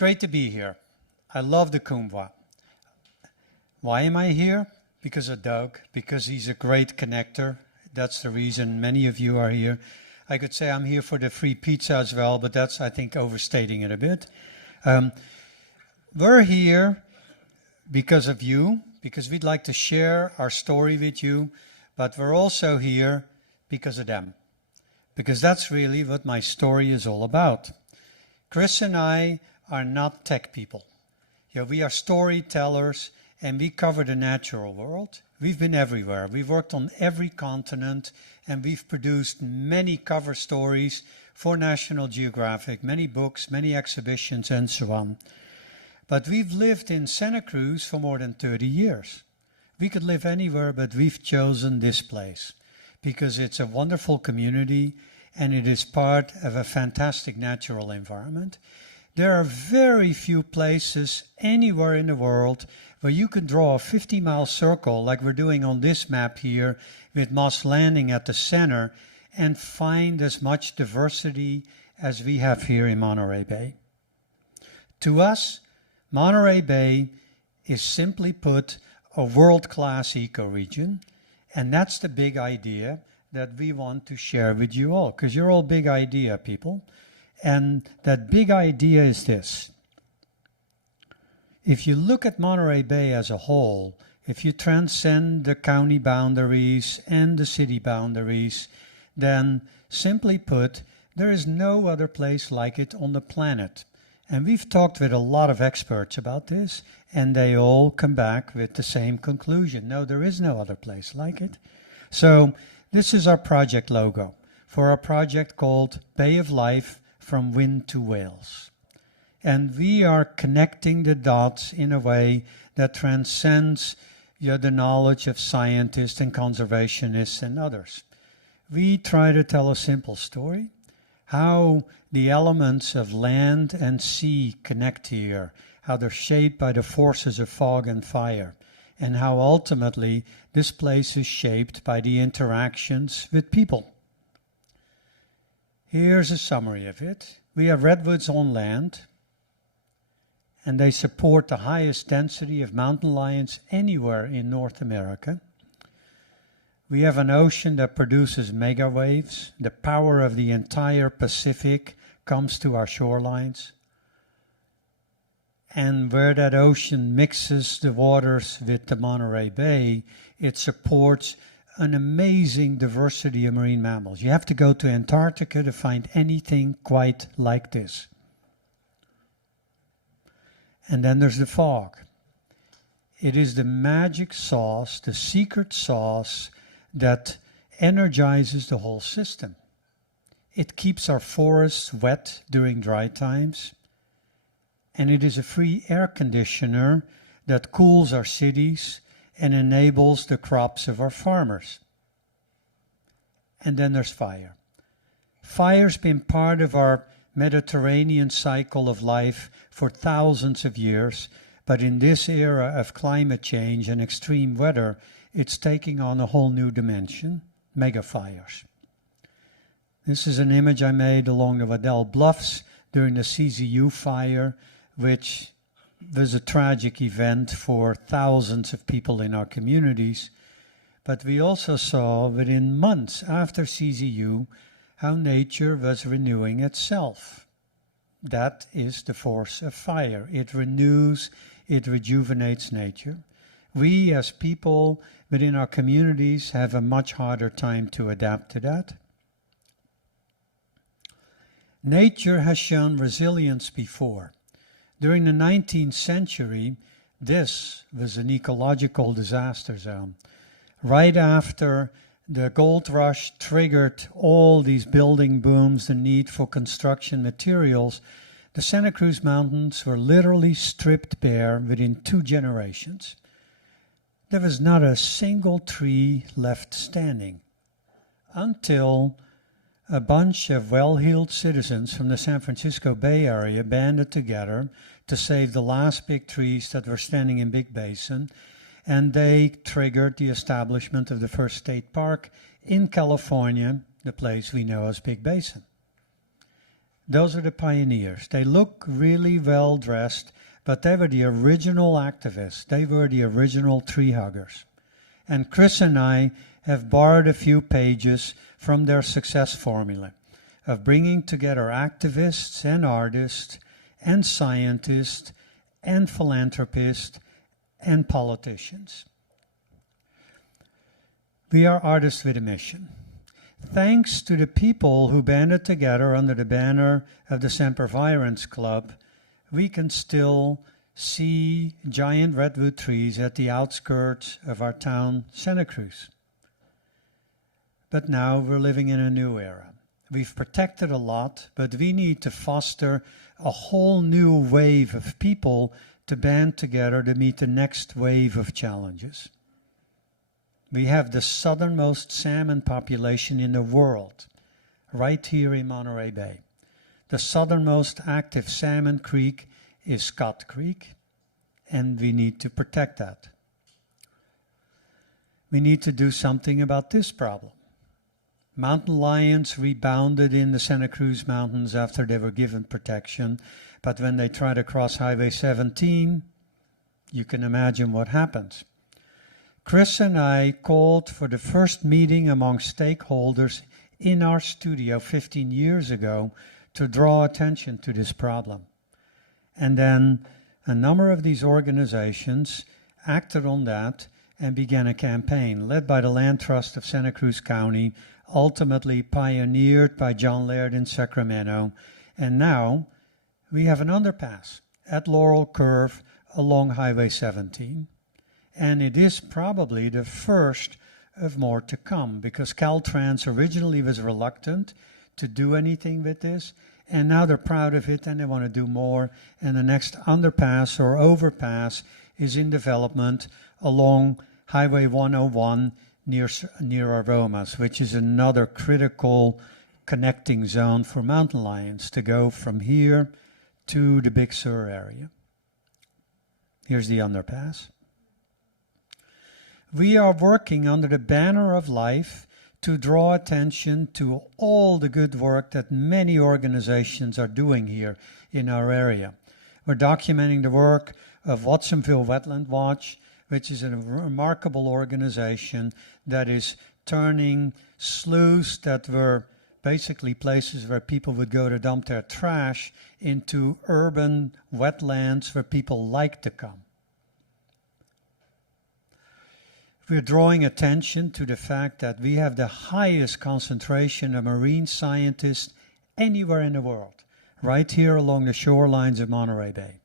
great to be here. I love the Kumwa. Why am I here? Because of Doug, because he's a great connector. That's the reason many of you are here. I could say I'm here for the free pizza as well, but that's, I think, overstating it a bit. We're here because of you, because we'd like to share our story with you, but we're also here because of them, because that's really what my story is all about. Chris and I are not tech people. We are storytellers, and we cover the natural world. We've been everywhere. We've worked on every continent, and we've produced many cover stories for National Geographic, many books, many exhibitions, and so on. But we've lived in Santa Cruz for more than 30 years. We could live anywhere, but we've chosen this place because it's a wonderful community and it is part of a fantastic natural environment. There are very few places anywhere in the world where you can draw a 50-mile circle like we're doing on this map here with Moss Landing at the center and find as much diversity as we have here in Monterey Bay. To us, Monterey Bay is simply put a world-class ecoregion, and that's the big idea that we want to share with you all, because you're all big idea people. And that big idea is this. If you look at Monterey Bay as a whole, if you transcend the county boundaries and the city boundaries, then simply put, there is no other place like it on the planet. And we've talked with a lot of experts about this, and they all come back with the same conclusion. No, there is no other place like it. So this is our project logo for our project called Bay of Life, from wind to whales. And we are connecting the dots in a way that transcends the knowledge of scientists and conservationists and others. We try to tell a simple story, how the elements of land and sea connect here, how they're shaped by the forces of fog and fire, and how ultimately this place is shaped by the interactions with people. Here's a summary of it. We have redwoods on land, and they support the highest density of mountain lions anywhere in North America. We have an ocean that produces mega waves. The power of the entire Pacific comes to our shorelines. And where that ocean mixes the waters with the Monterey Bay, it supports an amazing diversity of marine mammals. You have to go to Antarctica to find anything quite like this. And then there's the fog. It is the magic sauce, the secret sauce that energizes the whole system. It keeps our forests wet during dry times. And it is a free air conditioner that cools our cities and enables the crops of our farmers. And then there's fire. Fire's been part of our Mediterranean cycle of life for thousands of years, but in this era of climate change and extreme weather, it's taking on a whole new dimension, mega fires. This is an image I made along the Waddell Bluffs during the CZU fire, which was a tragic event for thousands of people in our communities. But we also saw within months after CZU how nature was renewing itself. That is the force of fire. It renews, it rejuvenates nature. We as people within our communities have a much harder time to adapt to that. Nature has shown resilience before. During the 19th century, this was an ecological disaster zone. Right after the gold rush triggered all these building booms, the need for construction materials, the Santa Cruz Mountains were literally stripped bare within 2 generations. There was not a single tree left standing until a bunch of well-heeled citizens from the San Francisco Bay Area banded together to save the last big trees that were standing in Big Basin, and they triggered the establishment of the first state park in California, the place we know as Big Basin. Those are the pioneers. They look really well dressed, but they were the original activists. They were the original tree huggers. And Chris and I have borrowed a few pages from their success formula of bringing together activists and artists and scientists and philanthropists and politicians. We are artists with a mission. Thanks to the people who banded together under the banner of the Sempervirens Club, we can still see giant redwood trees at the outskirts of our town, Santa Cruz. But now we're living in a new era. We've protected a lot, but we need to foster a whole new wave of people to band together to meet the next wave of challenges. We have the southernmost salmon population in the world, right here in Monterey Bay. The southernmost active salmon creek is Scott Creek, and we need to protect that. We need to do something about this problem. Mountain lions rebounded in the Santa Cruz Mountains after they were given protection, but when they try to cross Highway 17, you can imagine what happens. Chris and I called for the first meeting among stakeholders in our studio 15 years ago to draw attention to this problem. And then a number of these organizations acted on that and began a campaign led by the Land Trust of Santa Cruz County, ultimately pioneered by John Laird in Sacramento. And now we have an underpass at Laurel Curve along Highway 17. And it is probably the first of more to come, because Caltrans originally was reluctant to do anything with this, and now they're proud of it and they want to do more. And the next underpass or overpass is in development along Highway 101 near Aromas, which is another critical connecting zone for mountain lions to go from here to the Big Sur area. Here's the underpass. We are working under the banner of life to draw attention to all the good work that many organizations are doing here in our area. We're documenting the work of Watsonville Wetland Watch, which is a remarkable organization that is turning sloughs that were basically places where people would go to dump their trash into urban wetlands where people like to come. We're drawing attention to the fact that we have the highest concentration of marine scientists anywhere in the world, right here along the shorelines of Monterey Bay.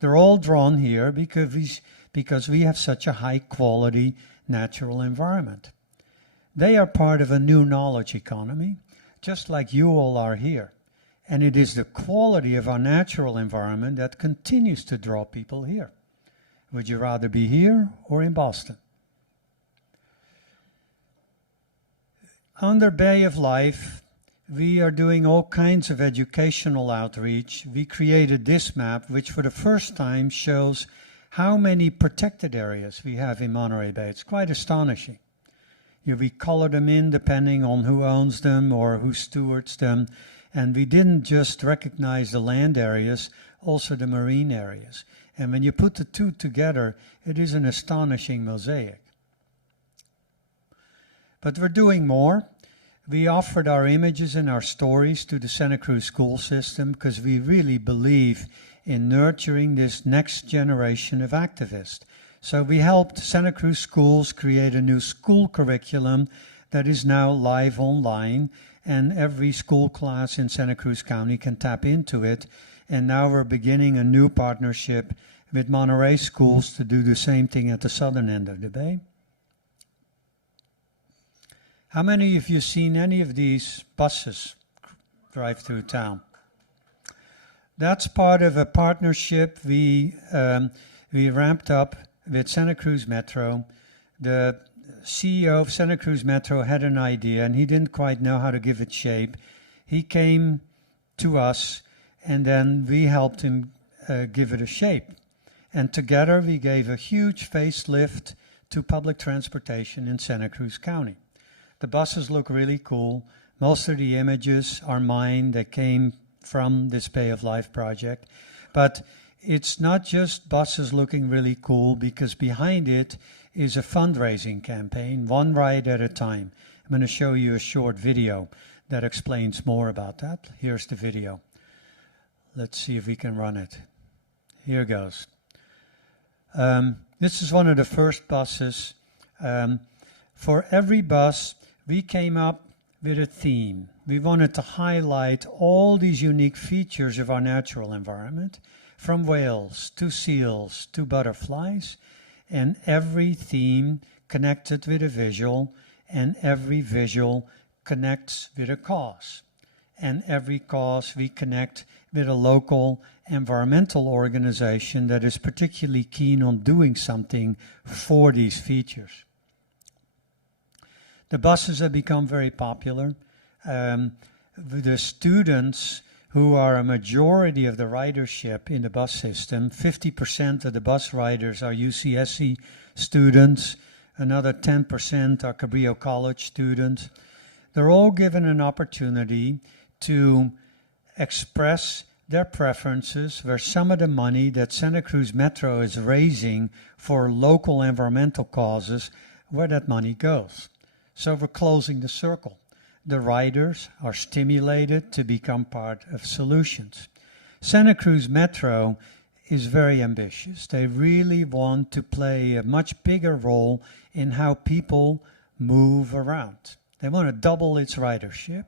They're all drawn here because we have such a high quality natural environment. They are part of a new knowledge economy, just like you all are here. And it is the quality of our natural environment that continues to draw people here. Would you rather be here or in Boston? Under Bay of Life, we are doing all kinds of educational outreach. We created this map, which for the first time shows how many protected areas we have in Monterey Bay. It's quite astonishing. We color them in depending on who owns them or who stewards them. And we didn't just recognize the land areas, also the marine areas. And when you put the two together, it is an astonishing mosaic. But we're doing more. We offered our images and our stories to the Santa Cruz school system because we really believe in nurturing this next generation of activists. So we helped Santa Cruz schools create a new school curriculum that is now live online, and every school class in Santa Cruz County can tap into it. And now we're beginning a new partnership with Monterey schools to do the same thing at the southern end of the bay. How many of you seen any of these buses drive through town? That's part of a partnership we ramped up with Santa Cruz Metro. The CEO of Santa Cruz Metro had an idea, and he didn't quite know how to give it shape. He came to us, and then we helped him give it a shape. And together we gave a huge facelift to public transportation in Santa Cruz County. The buses look really cool. Most of the images are mine. They came from this Bay of Life project. But it's not just buses looking really cool, because behind it is a fundraising campaign, one ride at a time. I'm going to show you a short video that explains more about that. Here's the video. Let's see if we can run it. Here goes. This is one of the first buses. For every bus, we came up with a theme. We wanted to highlight all these unique features of our natural environment, from whales to seals to butterflies, and every theme connected with a visual, and every visual connects with a cause. And every cause we connect with a local environmental organization that is particularly keen on doing something for these features. The buses have become very popular. The students, who are a majority of the ridership in the bus system, 50% of the bus riders are UCSC students, another 10% are Cabrillo College students. They're all given an opportunity to express their preferences, where some of the money that Santa Cruz Metro is raising for local environmental causes, where that money goes. So we're closing the circle. The riders are stimulated to become part of solutions. Santa Cruz Metro is very ambitious. They really want to play a much bigger role in how people move around. They want to double its ridership.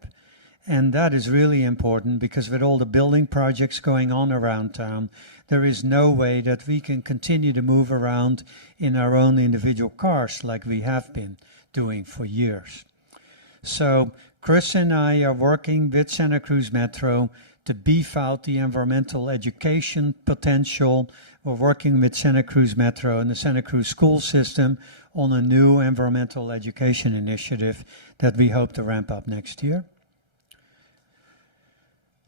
And that is really important, because with all the building projects going on around town, there is no way that we can continue to move around in our own individual cars like we have been doing for years. So Chris and I are working with Santa Cruz Metro to beef out the environmental education potential. We're working with Santa Cruz Metro and the Santa Cruz school system on a new environmental education initiative that we hope to ramp up next year.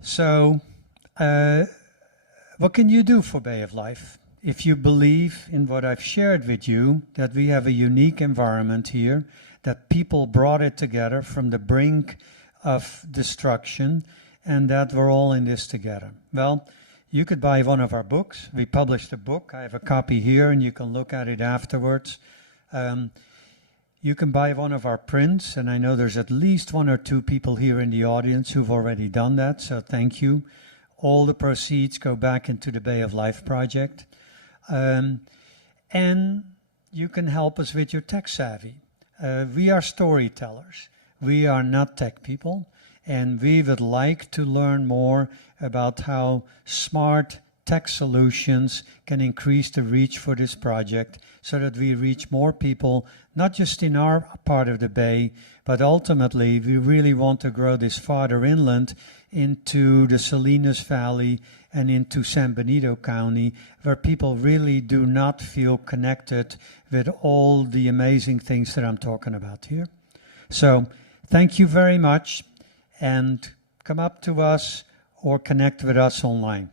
So, what can you do for Bay of Life? If you believe in what I've shared with you, that we have a unique environment here, that people brought it together from the brink of destruction, and that we're all in this together. Well, you could buy one of our books. We published a book. I have a copy here, and you can look at it afterwards. You can buy one of our prints, and I know there's at least 1 or 2 people here in the audience who've already done that, so thank you. All the proceeds go back into the Bay of Life project. And you can help us with your tech savvy. We are storytellers. We are not tech people, and we would like to learn more about how smart tech solutions can increase the reach for this project, so that we reach more people, not just in our part of the bay, but ultimately we really want to grow this farther inland into the Salinas Valley and into San Benito County, where people really do not feel connected with all the amazing things that I'm talking about here. So thank you very much, and come up to us or connect with us online.